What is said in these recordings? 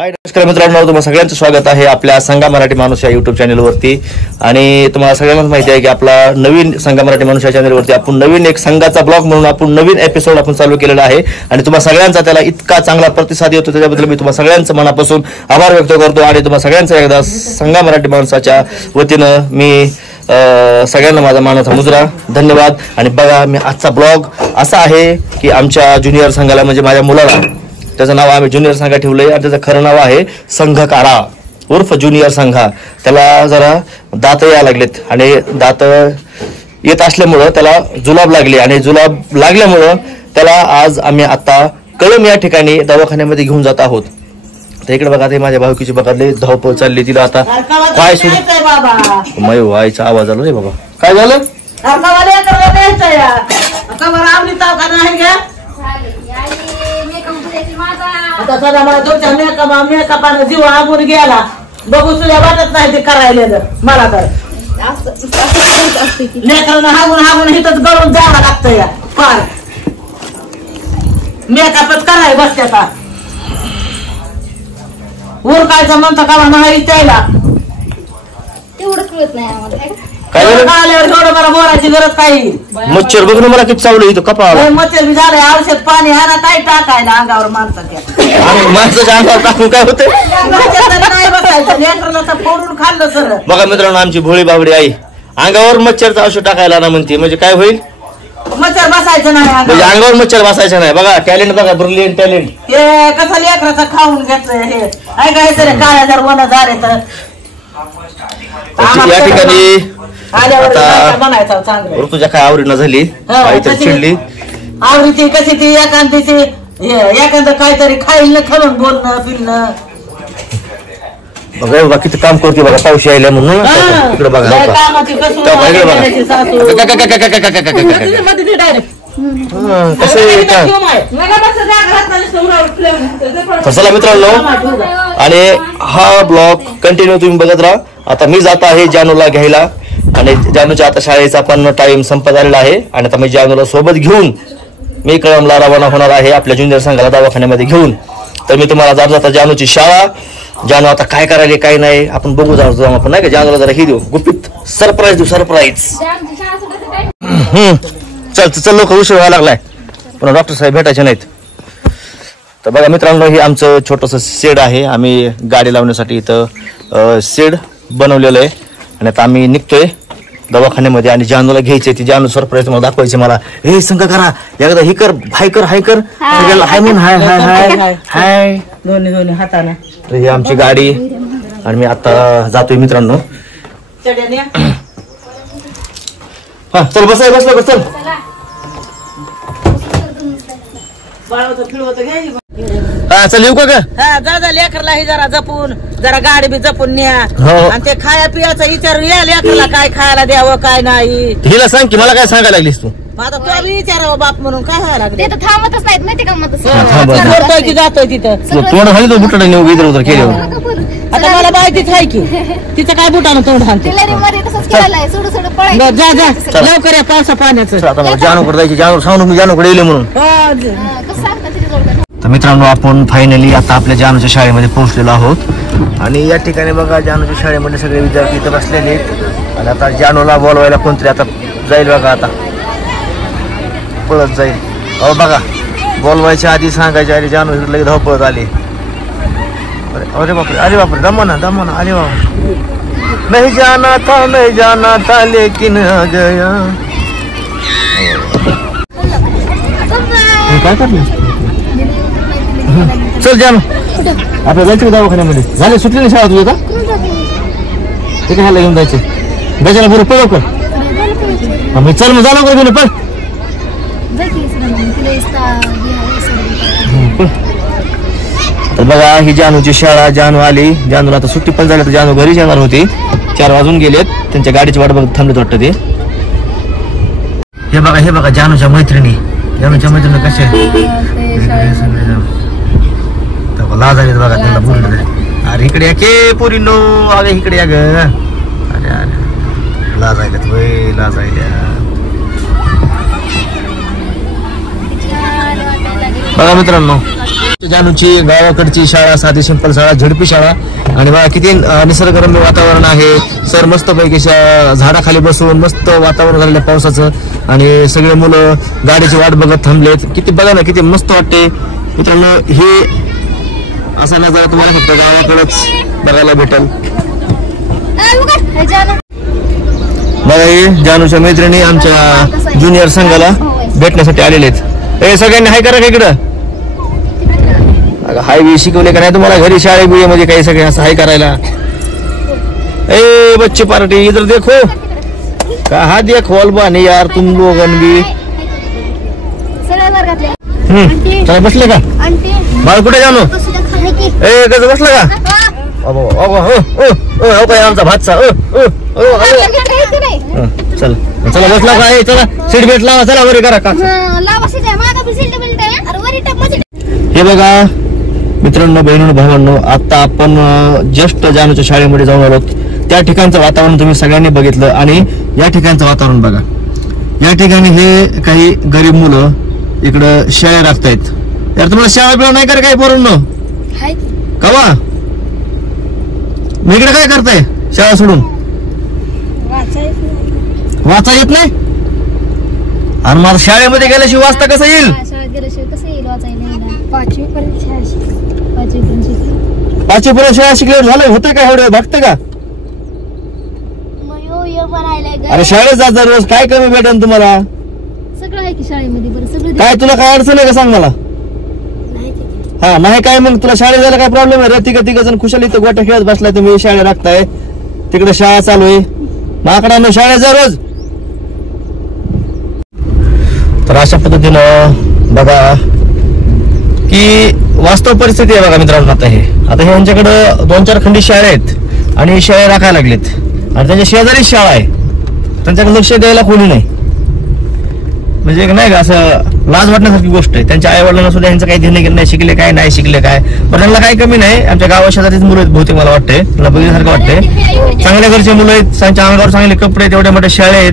हाय नमस्कार मित्रांनो, तुम्हा सगळ्यांचं स्वागत आहे आपल्या संगा मराठी माणूस या युट्यूब चॅनलवरती। आणि तुम्हाला सगळ्यांना माहिती आहे की आपला नवीन संगा मराठी माणूस या चॅनलवरती आपण नवीन एक संघाचा ब्लॉग म्हणून आपण नवीन एपिसोड आपण चालू केलेला आहे आणि तुम्हा सगळ्यांचा त्याला इतका चांगला प्रतिसाद येतो त्याच्याबद्दल मी तुम्हा सगळ्यांचं मनापासून आभार व्यक्त करतो आणि तुम्हा सगळ्यांचा एकदा संगा मराठी माणसाच्या वतीनं मी सगळ्यांना माझा मानाचा मुजरा धन्यवाद। आणि बघा मी आजचा ब्लॉग असा आहे की आमच्या ज्युनियर संघाला म्हणजे माझ्या मुलाला त्याचं नाव आम्ही ज्युनियर संघा ठेवलंय आणि त्याचं खरं नाव आहे संघकारा उर्फ ज्युनियर संघा। त्याला जरा दात यायला लागलेत आणि दात येत असल्यामुळं त्याला जुलाब लागली आणि जुलाब लागल्यामुळं त्याला आज आम्ही आता कळम या ठिकाणी दवाखान्यामध्ये घेऊन जात आहोत। तर इकडे बघा ते माझ्या भाऊकीची बघाले धावपळ चालली तिला आता काय सुरू मय व्हायचा आवाज आला रे बाबा काय झालं जीव आबून गेला बघू तुझ्या वाटत नाही ते करायला मला तर लेकरांना हागून हागून इथंच गळून जावं लागतं या फार मेकअपच कराय बसते आता उरकायचं म्हणतो का नाही त्याला तेवढं कळत नाही आम्हाला काय थोडं मला बोलायची गरज काही मच्छर बघ ना मला किती चावलं इथं कपाळ मच्छर बी झालंय औषध पाणी हा ना काय टाकायला अंगावर माणसाच्या आणि माणसाच्या अंगावर टाकून काय होते नाही बसायचं लेकराला तर फोडून खाल्लं सर बघा मित्रांनो आमची भोळी बाबडी आई अंगावर मच्छरचं औषध टाकायला ना म्हणते म्हणजे काय होईल मच्छर बसायचं नाही म्हणजे अंगावर मच्छर बसायचं नाही। बघा टॅलेंट बघा ब्रिलियंट टॅलेंट हे कसं लेकराचं खाऊन घेतलं हे काय तरी काळ्या जर वन झाले तर या ठिकाणी म्हणायचं चांगलं तुझ्या काय आवडीनं झाली काहीतरी चिडली आवडीची कशी ती एखादीची एखादं काहीतरी खाईल खाऊन बोलणं फिरणं बघा बघा किती काम करते बघा पाऊस यायला म्हणून इकडे बघा चला मित्रांनो आणि हा ब्लॉग कंटिन्यू तुम्ही बघत राहा। आता मी जात आहे जानूला घ्यायला आणि जानूच्या आता शाळेचा पण टाइम संपत आलेला आहे आणि आता मी जानूला सोबत घेऊन मी कळमला रवाना होणार आहे आपल्या ज्युनियर संघाला दवाखान्यामध्ये घेऊन। तर मी तुम्हाला जाता जाता जानूची शाळा जानू आता काय करायला काय नाही आपण बघू जाऊ आपण नाही का जानूला जरा ही देऊ गुपित सरप्राईज देऊ सरप्राईज। चल चल लोक उशीर व्हायला लागलाय पुन्हा डॉक्टर साहेब भेटायचे नाहीत। तर बघा मित्रांनो हे आमचं छोटंसं शेड आहे आम्ही गाडी लावण्यासाठी इथं शेड बनवलेलं आहे आणि आता आम्ही निघतोय दवाखान्यामध्ये आणि जानूला घ्यायचे ती जानू सरप्राईज मला दाखवायचे मला हे संघ करा एकदा ही कर हाय कर हाय कर सगळ्याला हाय म्हणून हाय हाय हाय हाय दोन्ही दोन्ही हाताने। तर ही आमची गाडी आणि मी आता जातोय मित्रांनो हा चल बसाय बसलो चल हा चल येऊ का जा लेकरला ही जरा जपून जरा गाडी बी जपून न्या आणि ते खाया पियाचा विचार या लेकरला काय खायला द्यावं काय नाही हिला सांग की मला काय सांगायला लागलीस तू आता तू विचारावं बाप म्हणून काय व्हायला लागले ते तर थांबतच नाहीत माहिती का मग करतोय की जातोय तिथं तोंड खाली तो बुटाने नेऊ इधर उधर केल्यावर आता मला माहितीच आहे की तिचं काय बुटानं तोंड हाणते जा जा लवकर या पावसा पाण्याचं आता मला जानूकडे जायची जानू सांगू मी जानूकडे येले म्हणून। तर मित्रांनो आपण फायनली आता आपल्या जानूच्या शाळेमध्ये पोहोचलेलो आहोत आणि या ठिकाणी बघा जानूच्या शाळेमध्ये सगळे विद्यार्थी इथं बसलेले आहेत आणि आता जानूला बोलवायला कोणतरी आता जाईल बघा आता पळत जाईल अहो बघा बोलवायच्या आधी सांगायच्या आधी जानू इकडे धावपळत आली अरे बापरे दमना अरे बाबा नहीं जाना था लेकिन आ गया काय करलं चल जानू आपल्या जायचं दवाखान्यामध्ये झाले सुटली नाही शाळा तुझी का ते काय घेऊन जायचे गजाला बरं पळ लवकर मी चल मग जा लवकर गेलो पण तर बघा ही जानूची शाळा जानू आली जानूला आता सुट्टी पण झाली तर जानू घरी येणार होती 4 वाजून गेलेत त्यांच्या गाडीची वाट बघत थांबलेत वाटतं ते हे बघा जानूच्या मैत्रिणी कशा लाज आली बघा त्यांना बोललं अरे इकडे या के पोरी नो अरे इकडे या ग अरे अरे लाज आल्या बघा मित्रांनो, जानूची गावाकडची शाळा, साधी सिंपल शाळा, झडपी शाळा. आणि बघा किती निसर्गरम्य वातावरण आहे. सर मस्त पैकी झाडाखाली बसून मस्त वातावरण झालेलं पावसाचं. आणि सगळे मुलं गाडीची वाट बघत थांबलेत. किती बघा ना, किती मस्त वाटते मित्रांनो. हे असा नजारा तुम्हाला फक्त गावाकडेच बघायला भेटेल. बघा हे जानूच्या मैत्रिणी आमच्या ज्युनियर संघाला भेटण्यासाठी आलेले आहेत. हे सगळ्यांनी हाय करा का इकडं. हाय बी शिकवले का नाही तुम्हाला घरी शाळे बिळे मध्ये काही सगळे असं हाय करायला. ए बच्चे पार्टी इधर देखो कहा देखो अलबानी यार तुम लोगन भी. चला बसले का बाळ कुठे जाणू. ए कसं बसलं का आमचा भातचा. चला चला बसला का. चला सीट बेल्ट लावा. चला वरी करा का. हे बघा मित्रांनो, बहिणींनो, भावांनो, आता आपण जस्ट जानूच्या शाळेमध्ये जाऊन आलो. त्या ठिकाणचं वातावरण तुम्ही सगळ्यांनी बघितलं. आणि या ठिकाणचं वातावरण बघा. या ठिकाणी हे काही गरीब मुलं इकडं शाळा राखतायत. यार तुम्हाला शाळा बिळा नाही कर काही पोरांनो कवा. मी इकडे काय करताय शाळा सोडून. वाचा येत नाही. आणि मला शाळेमध्ये गेल्याशिवाय वाचता कसं येईल. पाचवीपर्यंत शाळा शिकल्यावर झालं होतं का. एवढं बघतं का. अरे शाळेत जात रोज काय कमी भेटेल तुम्हाला. सगळं आहे की शाळेमध्ये. बरं सगळं काय तुला काय अडचण आहे का सांग मला. हा नाही काय मग तुला शाळेत जायला काय प्रॉब्लेम आहे. तिघ जण खुशाली इथं गोट्या खेळत बसलाय. तुम्ही शाळेत राखताय तिकडे शाळा चालू आहे. माकडानं शाळेत जा रोज. तर अशा पद्धतीनं बघा की वास्तव परिस्थिती आहे बघा मित्रांनो. आता हे यांच्याकडे 2-4 खंडी शाळा आहेत आणि शाळा राखायला लागलेत. आणि त्यांच्या शेजारीच शाळा आहे. त्यांच्याकडे लक्ष द्यायला कोणी नाही. म्हणजे नाही का असं लाज वाटण्यासारखी गोष्ट आहे. त्यांच्या आई वडिलांना सुद्धा यांचं काही देणं नाही. शिकले काय नाही शिकले काय. पण त्यांना काही कमी नाही. आमच्या गावा शेजारीच मुलं आहेत बहुतेक मला वाटतंय. त्यांना बघण्यासारखं वाटतंय. चांगल्या घरचे मुलं आहेत. त्यांच्या अंगावर चांगले कपडे तेवढ्या मोठ्या शाळा आहेत.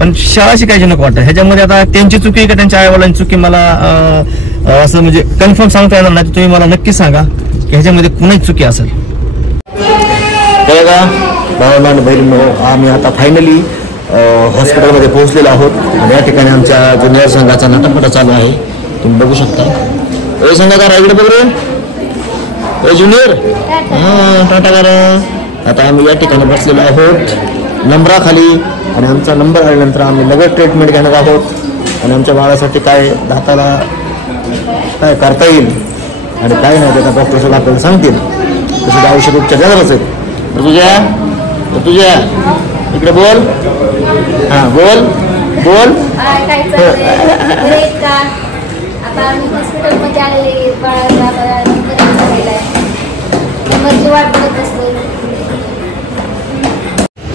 पण शाळा शिकायची नको वाटतं. ह्याच्यामध्ये आता त्यांची चुकी का त्यांच्या आई वडिलांची चुकी मला असं म्हणजे कन्फर्म सांगता येणार नाही. तुम्ही मला नक्की सांगा की ह्याच्यामध्ये कुणाची चुकी असेल. बघा भावना आणि बहिणींनो, आम्ही आता फायनली हॉस्पिटलमध्ये पोहोचलेलो आहोत. आणि या ठिकाणी आमच्या ज्युनियर संघाचा नाटकपटा चालू आहे. तुम्ही बघू शकता. ए संघाचा इकडे बघ रे ज्युनियर. टाटा करा. आता आम्ही या ठिकाणी बसलेलो आहोत नंबराखाली. आणि आमचा नंबर आल्यानंतर आम्ही लगेच ट्रीटमेंट घेणार आहोत. आणि आमच्या बाळासाठी काय दाताला काय करता येईल आणि काय नाही त्याचा डॉक्टर साहेब आपल्याला सांगतील. तसं औषध उपचार देणारच आहेत. तुझ्या इकडे बोल. हा बोल बोल.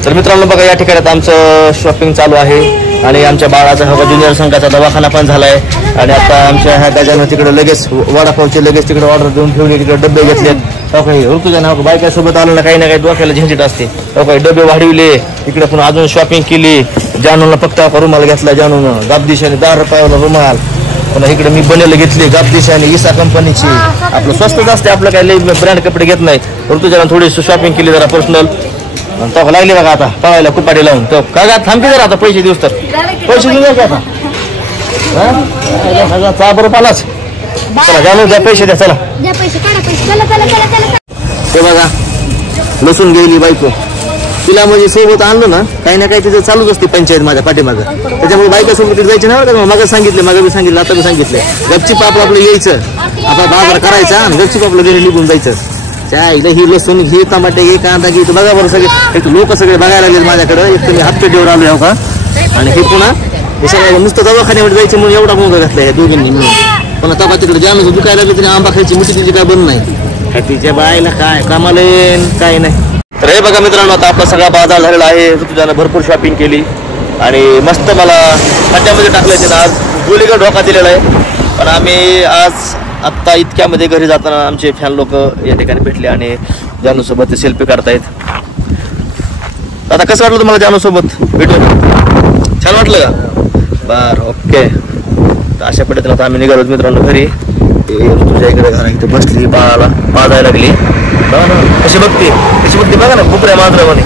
तर मित्रांनो बघा या ठिकाणी आता आमचं शॉपिंग चालू आहे. आणि आमच्या बाळाचा हा ज्युनियर संघाचा दवाखाना पण झालाय. आणि आता आमच्या ह्या गजानं तिकडे लगेच वडापावचे लगेच तिकडे ऑर्डर देऊन ठेवली. तिकडे डबे घेतलेत. काही ऋतुजा नाव बायकासोबत आलं ना काही ना काही डोक्याला झंझट असते. काही डबे वाढविले. इकडे पुन्हा अजून शॉपिंग केली. जानूला फक्त रुमाल घेतला. जानून गाबदिशाने 10 रुपयाला रुमाल. पुन्हा इकडे मी बनेल घेतली गाबदिशाने इसा कंपनीची. आपलं स्वस्तच असते. आपलं काही ब्रँड कपडे घेत नाही. ऋतुजानं थोडी शॉपिंग केली जरा पर्सनल. तो लागली बघा आता पळायला कुपाडी लावून. तो काय का थांबते जरा आता पैसे दिवस तर पैसे देऊ का आता. चा बरोबर आलाच. चला जानू द्या पैसे द्या. चला ते बघा लसूण गेली बायको. तिला म्हणजे सोबत आणलं ना काही ना काही तिचं चालूच असते पंचायत माझ्या पाठीमागं. त्याच्यामुळे बायकासोबत जायचं नाही बरं का. मग सांगितलं मागं बी सांगितलं आता बी सांगितलं. गपचीप आपलं यायचं. आता बाजार करायचा आणि गपचीप आपलं घरी निघून जायचं. चायला ही लसूण ही टमाटे घे कांदा घे. बघा बरं सगळे लोक सगळे बघायला लागले माझ्याकडे. एक तर मी हातपेटीवर आलो हो का. आणि हे पुन्हा हे सगळं नुसतं दवाखान्यामध्ये जायचं म्हणून एवढा मोठा घातला या दोघींनी मिळून. पुन्हा तबा तिकडे जामीन दुखायला लागले तरी आंबा खायची मिठी तिची काय बंद नाही. तिच्या बायला काय कामाला काय नाही. तर हे बघा मित्रांनो आता आपला सगळा बाजार झालेला आहे. ऋतुजानं भरपूर शॉपिंग केली. आणि मस्त मला खड्ड्यामध्ये टाकलं तिनं आज. गोलीकडे धोका दिलेला आहे. पण आम्ही आज आत्ता इतक्यामध्ये घरी जाताना आमचे फॅन लोक या ठिकाणी भेटले आणि जानूसोबत ते सेल्फी काढतायत. आता कसं वाटलं तुम्हाला जानूसोबत भेटून. छान वाटलं का. बरं ओके. तर अशा पद्धतीने आता आम्ही निघालो मित्रांनो घरी. तुझ्या इकडे घरा इथे बसली बाळाला पाजायला लागली कशी बघते बघा ना बुकऱ्या मांजरामध्ये